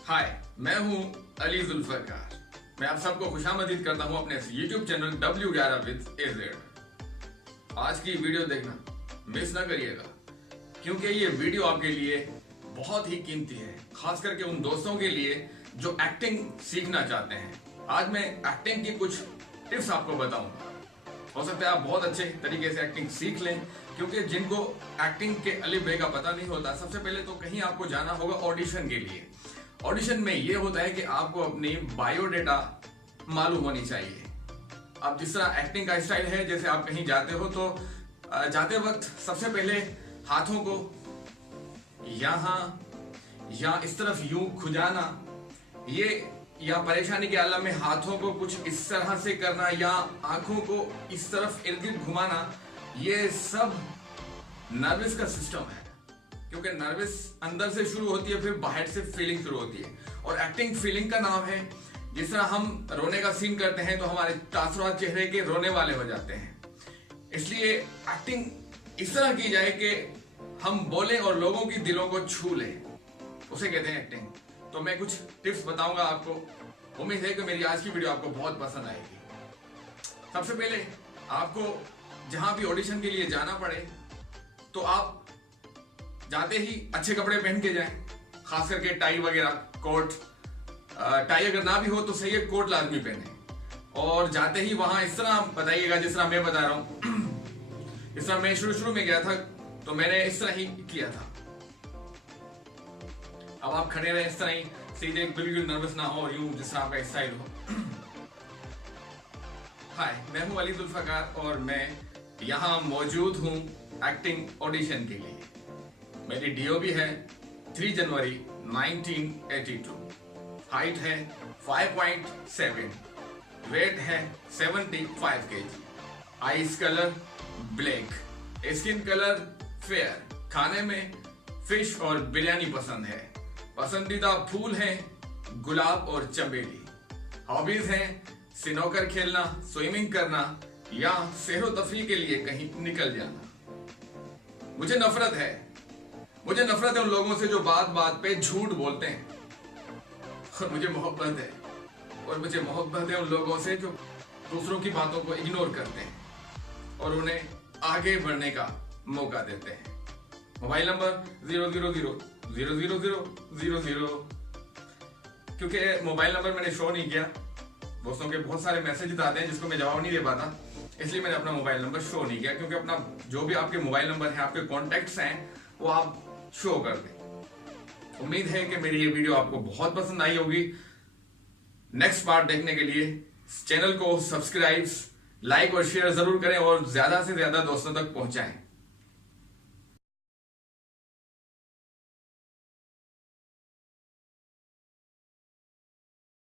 हाय, मैं हूं अली जुल्फकार। मैं आप सबको खुशामदीद करता हूं अपने YouTube channel W11 with AZ। आज की वीडियो देखना मिस ना करिएगा, क्योंकि ये वीडियो आपके लिए बहुत ही कीमती है, खास करके उन दोस्तों के लिए जो एक्टिंग सीखना चाहते हैं। आज मैं एक्टिंग की कुछ टिप्स आपको बताऊंगा। हो सकता है आप बहुत अच्छे तरीके से एक्टिंग सीख लें, क्योंकि जिनको एक्टिंग के अलिफ बे का पता नहीं होता, सबसे पहले तो कहीं आपको जाना होगा ऑडिशन के लिए। ऑडिशन में यह होता है कि आपको अपनी बायोडेटा मालूम होनी चाहिए। अब जिस तरह एक्टिंग का स्टाइल है, जैसे आप कहीं जाते हो तो जाते वक्त सबसे पहले हाथों को यहाँ या इस तरफ यूं खुजाना, ये या परेशानी के आलम में हाथों को कुछ इस तरह से करना या आंखों को इस तरफ इर्द गिर्द घुमाना, ये सब नर्वस का सिस्टम है। क्योंकि नर्वस अंदर से शुरू होती है, फिर बाहर से फीलिंग शुरू होती है, और एक्टिंग फीलिंग का नाम है। जिस तरह हम रोने का सीन करते हैं तो हमारे तासुरात चेहरे के रोने वाले हो जाते हैं। इसलिए एक्टिंग इस तरह की जाए कि हम बोले और लोगों की दिलों को छू लें, उसे कहते हैं एक्टिंग। तो मैं कुछ टिप्स बताऊंगा आपको। उम्मीद है कि मेरी आज की वीडियो आपको बहुत पसंद आएगी। सबसे पहले आपको जहां भी ऑडिशन के लिए जाना पड़े तो आप जाते ही अच्छे कपड़े पहन के जाएं, खास करके टाई वगैरह, कोट। टाई अगर ना भी हो तो सही है, कोट लाजमी पहने। और जाते ही वहां इस तरह बताइएगा जिस तरह मैं बता रहा हूं। इस तरह मैं शुरू में गया था तो मैंने इस तरह ही किया था। अब आप खड़े रहे इस तरह ही सीधे, बिल्कुल नर्वस ना हो, यूं जिस तरह आपका स्टाइल हो। हाय, मैं हूं अली जुल्फकार और मैं यहां मौजूद हूं एक्टिंग ऑडिशन के लिए। मेरी DOB है 3 जनवरी 1982। हाइट है 5.7, वेट है 75 kg, ice colour black, skin colour fair, खाने में फिश और बिरयानी पसंद है, पसंदीदा फूल हैं गुलाब और चमेली, हॉबीज हैं स्नूकर खेलना, स्विमिंग करना या सैरो तफरीह के लिए कहीं निकल जाना। मुझे नफरत है उन लोगों से जो बात बात पे झूठ बोलते हैं, और मुझे मोहब्बत है उन लोगों से जो दूसरों की बातों को इग्नोर करते हैं और उन्हें आगे बढ़ने का मौका देते हैं। Mobile number 0000000। क्योंकि मोबाइल नंबर मैंने शो नहीं किया, दोस्तों के बहुत सारे मैसेज आते हैं जिसको मैं जवाब नहीं दे पाता, इसलिए मैंने अपना मोबाइल नंबर शो नहीं किया। क्योंकि अपना जो भी आपके मोबाइल नंबर है, आपके कॉन्टेक्ट्स हैं, वो आप शो कर दें। उम्मीद है कि मेरी ये वीडियो आपको बहुत पसंद आई होगी। नेक्स्ट पार्ट देखने के लिए चैनल को सब्सक्राइब, लाइक और शेयर जरूर करें और ज्यादा से ज्यादा दोस्तों तक पहुंचाएं।